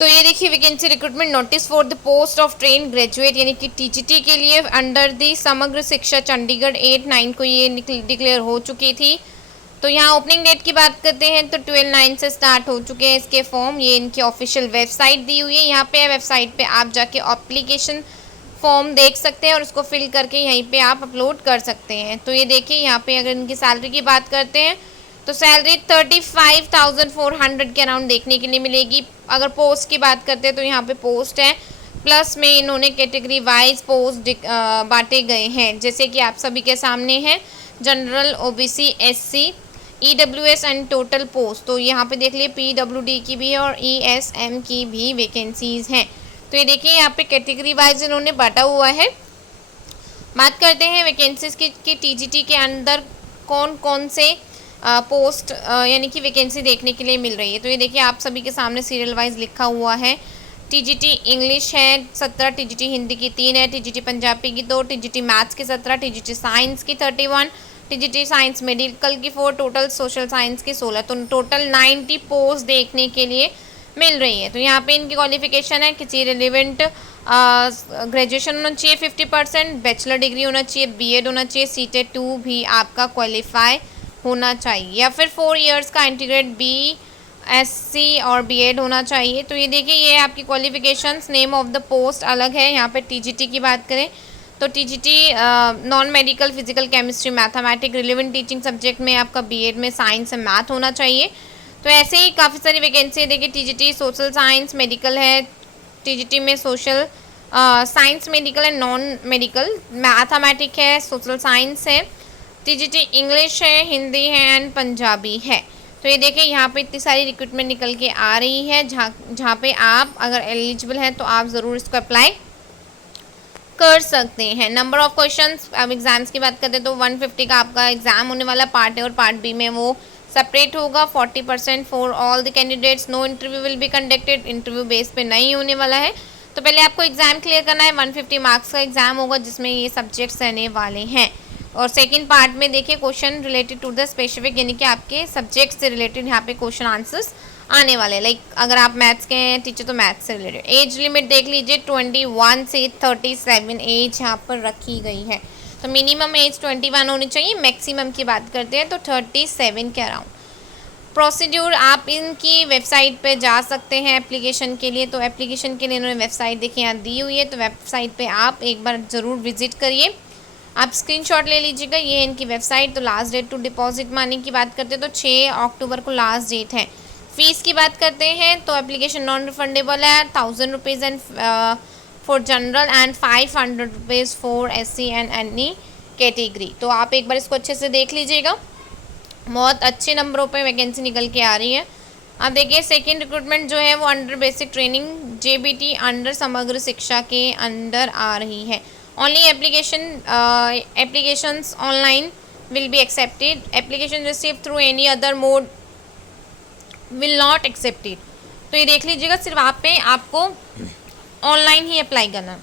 तो ये देखिए vacancy recruitment notice for the post of train graduate यानी कि टीजीटी के लिए अंडर दी समग्र शिक्षा चंडीगढ़ 8/9 को ये डिक्लेयर हो चुकी थी। तो यहाँ ओपनिंग डेट की बात करते हैं तो 12/9 से स्टार्ट हो चुके हैं इसके फॉर्म। ये इनकी ऑफिशियल वेबसाइट दी हुई है, यहाँ पे वेबसाइट पे आप जाके एप्लीकेशन फॉर्म देख सकते हैं और उसको फिल करके यहीं पे आप अपलोड कर सकते हैं। तो ये देखिए यहाँ पे अगर इनकी सैलरी की बात करते हैं तो सैलरी 35,400 के अराउंड देखने के लिए मिलेगी। अगर पोस्ट की बात करते हैं तो यहाँ पे पोस्ट है, प्लस में इन्होंने कैटेगरी वाइज पोस्ट बांटे गए हैं, जैसे कि आप सभी के सामने है general, OBC, SC, EWS and total post. तो यहाँ पे देख लिए पीडब्ल्यूडी की भी है और ईएसएम की भी वैकेंसीज हैं। तो ये देखिए यहाँ पे कैटेगरी वाइज इन्होंने बांटा हुआ है। बात करते हैं वैकेंसीज की टीजीटी के अंदर कौन कौन से पोस्ट यानी कि वैकेंसी देखने के लिए मिल रही है। तो ये देखिए आप सभी के सामने सीरियल वाइज लिखा हुआ है। टीजीटी इंग्लिश है 17, टीजीटी हिंदी की 3 है, टीजीटी पंजाबी की 2, टीजीटी मैथ्स की 17, टीजीटी साइंस की 31, टीजीटी साइंस मेडिकल की 4, टोटल सोशल साइंस की 16। तो टोटल 90 पोस्ट देखने के लिए मिल रही है। तो यहाँ पे इनकी क्वालिफिकेशन है किसी रिलेवेंट ग्रेजुएशन होना चाहिए 50%, बैचलर डिग्री होना चाहिए, बीएड होना चाहिए, सीटेट 2 भी आपका क्वालिफाई होना चाहिए, या फिर 4 इयर्स का इंटीग्रेट बीएससी और बीएड होना चाहिए। तो ये देखिए ये आपकी qualifications. Name of the post अलग है। यहाँ पे टीजीटी की बात करें तो TGT non medical, physical, chemistry, mathematics, relevant teaching subject में आपका बीएड में साइंस एंड मैथ होना चाहिए। तो ऐसे ही काफ़ी सारी वैकेंसी है। देखिए टीजीटी सोशल साइंस मेडिकल है, टीजीटी में social science medical and non medical, mathematics है, सोशल साइंस है, टीजीटी इंग्लिश है, हिंदी है एंड पंजाबी है। तो ये देखिए यहाँ पे इतनी सारी रिक्रूटमेंट निकल के आ रही है जहाँ पे आप अगर एलिजिबल हैं तो आप ज़रूर इसको अप्लाई कर सकते हैं। नंबर ऑफ क्वेश्चंस, अब एग्जाम्स की बात करते हैं तो 150 का आपका एग्जाम होने वाला। पार्ट ए और पार्ट बी में वो सेपरेट होगा। 40% for all the candidates. No interview will be conducted, interview base पे नहीं होने वाला है। तो पहले आपको एग्जाम क्लियर करना है। 150 मार्क्स का एग्जाम होगा जिसमें ये सब्जेक्ट्स रहने वाले हैं। और सेकंड पार्ट में देखिए question related to the specific यानी कि आपके सब्जेक्ट से रिलेटेड यहाँ पे क्वेश्चन आंसर्स आने वाले। लाइक अगर आप मैथ्स के हैं टीचर तो मैथ्स से रिलेटेड। एज लिमिट देख लीजिए 21 से 37 एज यहाँ पर रखी गई है। तो मिनिमम एज 21 होनी चाहिए, मैक्सिमम की बात करते हैं तो 37 के अराउंड। प्रोसीड्यूर, आप इनकी वेबसाइट पे जा सकते हैं एप्लीकेशन के लिए। तो एप्लीकेशन के लिए इन्होंने वेबसाइट देखिए यहाँ दी हुई है, तो वेबसाइट पे आप एक बार ज़रूर विजिट करिए। आप स्क्रीनशॉट ले लीजिएगा, ये इनकी वेबसाइट। तो last date to deposit money की बात करते हैं तो 6 अक्टूबर को लास्ट डेट है। फ़ीस की बात करते हैं तो एप्लीकेशन नॉन रिफंडेबल है। 1000 rupees and for general and 500 rupees for SC and any category. तो आप एक बार इसको अच्छे से देख लीजिएगा। बहुत अच्छे नंबरों पे वैकेंसी निकल के आ रही है। अब देखिए सेकेंड रिक्रूटमेंट जो है वो under basic training JBT under समग्र शिक्षा के अंदर आ रही है। Only applications online will be accepted. Application receive through any other mode will not accepted. तो ये देख लीजिएगा, सिर्फ आप पे आपको ऑनलाइन ही अप्लाई करना।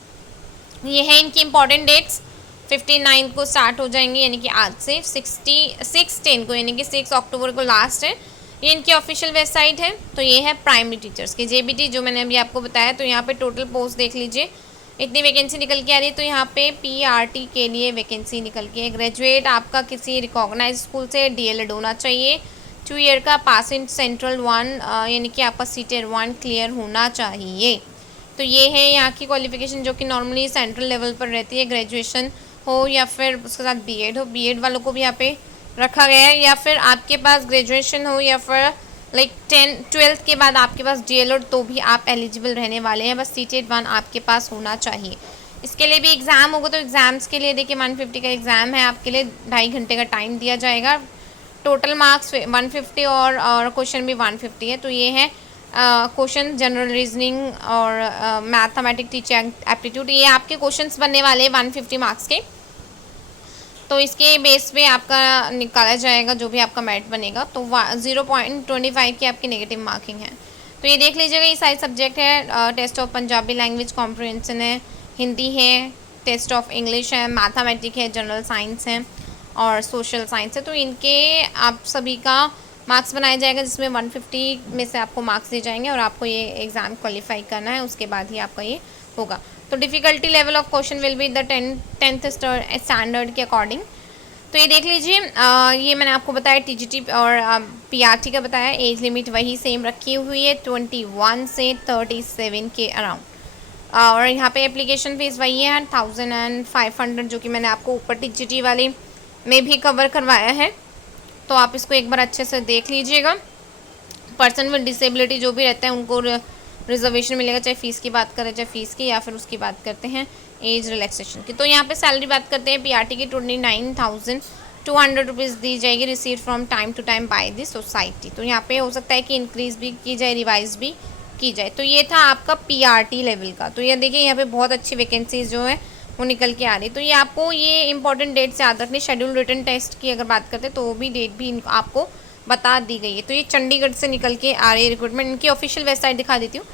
ये है इनकी इंपॉर्टेंट डेट्स। 59 को स्टार्ट हो जाएंगी यानी कि आज से 6/10 को यानी कि 6 अक्टूबर को लास्ट है। ये इनकी ऑफिशियल वेबसाइट है। तो ये है प्राइमरी टीचर्स की जेबीटी जो मैंने अभी आपको बताया। तो यहाँ पे टोटल पोस्ट देख लीजिए, इतनी वैकेंसी निकल के आ रही है। तो यहाँ पे पीआरटी के लिए वैकेंसी निकल के, ग्रेजुएट आपका किसी रिकॉग्नाइज स्कूल से डीएलएड होना चाहिए, 2 ईयर का पास इन सेंट्रल 1 यानी कि आपका सीटेट 1 क्लियर होना चाहिए। तो ये है यहाँ की क्वालिफिकेशन जो कि नॉर्मली सेंट्रल लेवल पर रहती है। ग्रेजुएशन हो या फिर उसके साथ बीएड हो, बीएड वालों को भी यहाँ पे रखा गया है, या फिर आपके पास ग्रेजुएशन हो या फिर लाइक 12th के बाद आपके पास डीएलएड तो भी आप एलिजिबल रहने वाले हैं। बस सीटेट 1 आपके पास होना चाहिए। इसके लिए भी एग्ज़ाम होगा। तो एग्ज़ाम्स के लिए देखिए 150 का एग्ज़ाम है, आपके लिए 2.5 घंटे का टाइम दिया जाएगा। टोटल मार्क्स 150 और क्वेश्चन भी 150 है। तो ये है क्वेश्चन जनरल रीजनिंग और मैथमेटिक्स टीचिंग एप्टीट्यूड, ये आपके क्वेश्चंस बनने वाले हैं 150 मार्क्स के। तो इसके बेस पे आपका निकाला जाएगा जो भी आपका मेरिट बनेगा। तो 0.25 की आपकी नेगेटिव मार्किंग है। तो ये देख लीजिएगा, ये सारे सब्जेक्ट है। Test of Punjabi language comprehension है, हिंदी है, टेस्ट ऑफ इंग्लिश है, मैथमेटिक्स है, जनरल साइंस है और सोशल साइंस है। तो इनके आप सभी का मार्क्स बनाया जाएगा, जिसमें 150 में से आपको मार्क्स दिए जाएंगे और आपको ये एग्ज़ाम क्वालिफाई करना है, उसके बाद ही आपका ये होगा। तो difficulty level of question will be the tenth standard के अकॉर्डिंग। तो ये देख लीजिए, ये मैंने आपको बताया टीजीटी और पीआरटी का बताया। एज लिमिट वही सेम रखी हुई है 21 से 37 के अराउंड, और यहाँ पे एप्लीकेशन फीस वही है 1500, जो कि मैंने आपको ऊपर टीजीटी वाले में भी कवर करवाया है। तो आप इसको एक बार अच्छे से देख लीजिएगा। पर्सन विद डिसेबिलिटी जो भी रहते हैं उनको रिजर्वेशन मिलेगा, चाहे फ़ीस की बात करें, चाहे फ़ीस की, या फिर उसकी बात करते हैं एज रिलैक्सेशन की। तो यहाँ पे सैलरी बात करते हैं पीआरटी की 29,200 रुपीज़ दी जाएगी, receive from time to time by the society. तो यहाँ पे हो सकता है कि इंक्रीज़ भी की जाए, रिवाइज भी की जाए। तो ये था आपका पीआरटी लेवल का। तो ये देखिए यहाँ पे बहुत अच्छी वैकेंसीज जो है वो निकल के आ रही। तो ये आपको ये इंपॉर्टेंट डेट्स याद रखनी। शेड्यूल रिटन टेस्ट की अगर बात करते हैं तो वो भी डेट भी आपको बता दी गई है। तो ये चंडीगढ़ से निकल के आ रही है रिक्रूटमेंट। इनकी ऑफिशियल वेबसाइट दिखा देती हूँ।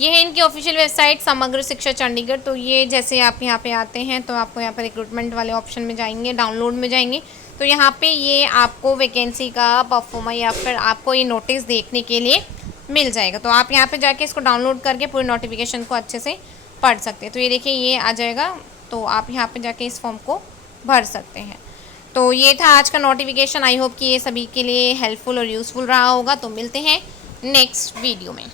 ये है इनकी ऑफिशियल वेबसाइट समग्र शिक्षा चंडीगढ़। तो ये जैसे आप यहाँ पे आते हैं तो आपको यहाँ पर रिक्रूटमेंट वाले ऑप्शन में जाएंगे, डाउनलोड में जाएंगे, तो यहाँ पे ये आपको वैकेंसी का परफॉर्मा या फिर आपको ये नोटिस देखने के लिए मिल जाएगा। तो आप यहाँ पे जाके इसको डाउनलोड करके पूरी नोटिफिकेशन को अच्छे से पढ़ सकते हैं। तो ये देखिए ये आ जाएगा, तो आप यहाँ पे जाके इस फॉर्म को भर सकते हैं। तो ये था आज का नोटिफिकेशन। आई होप कि ये सभी के लिए हेल्पफुल और यूज़फुल रहा होगा। तो मिलते हैं नेक्स्ट वीडियो में।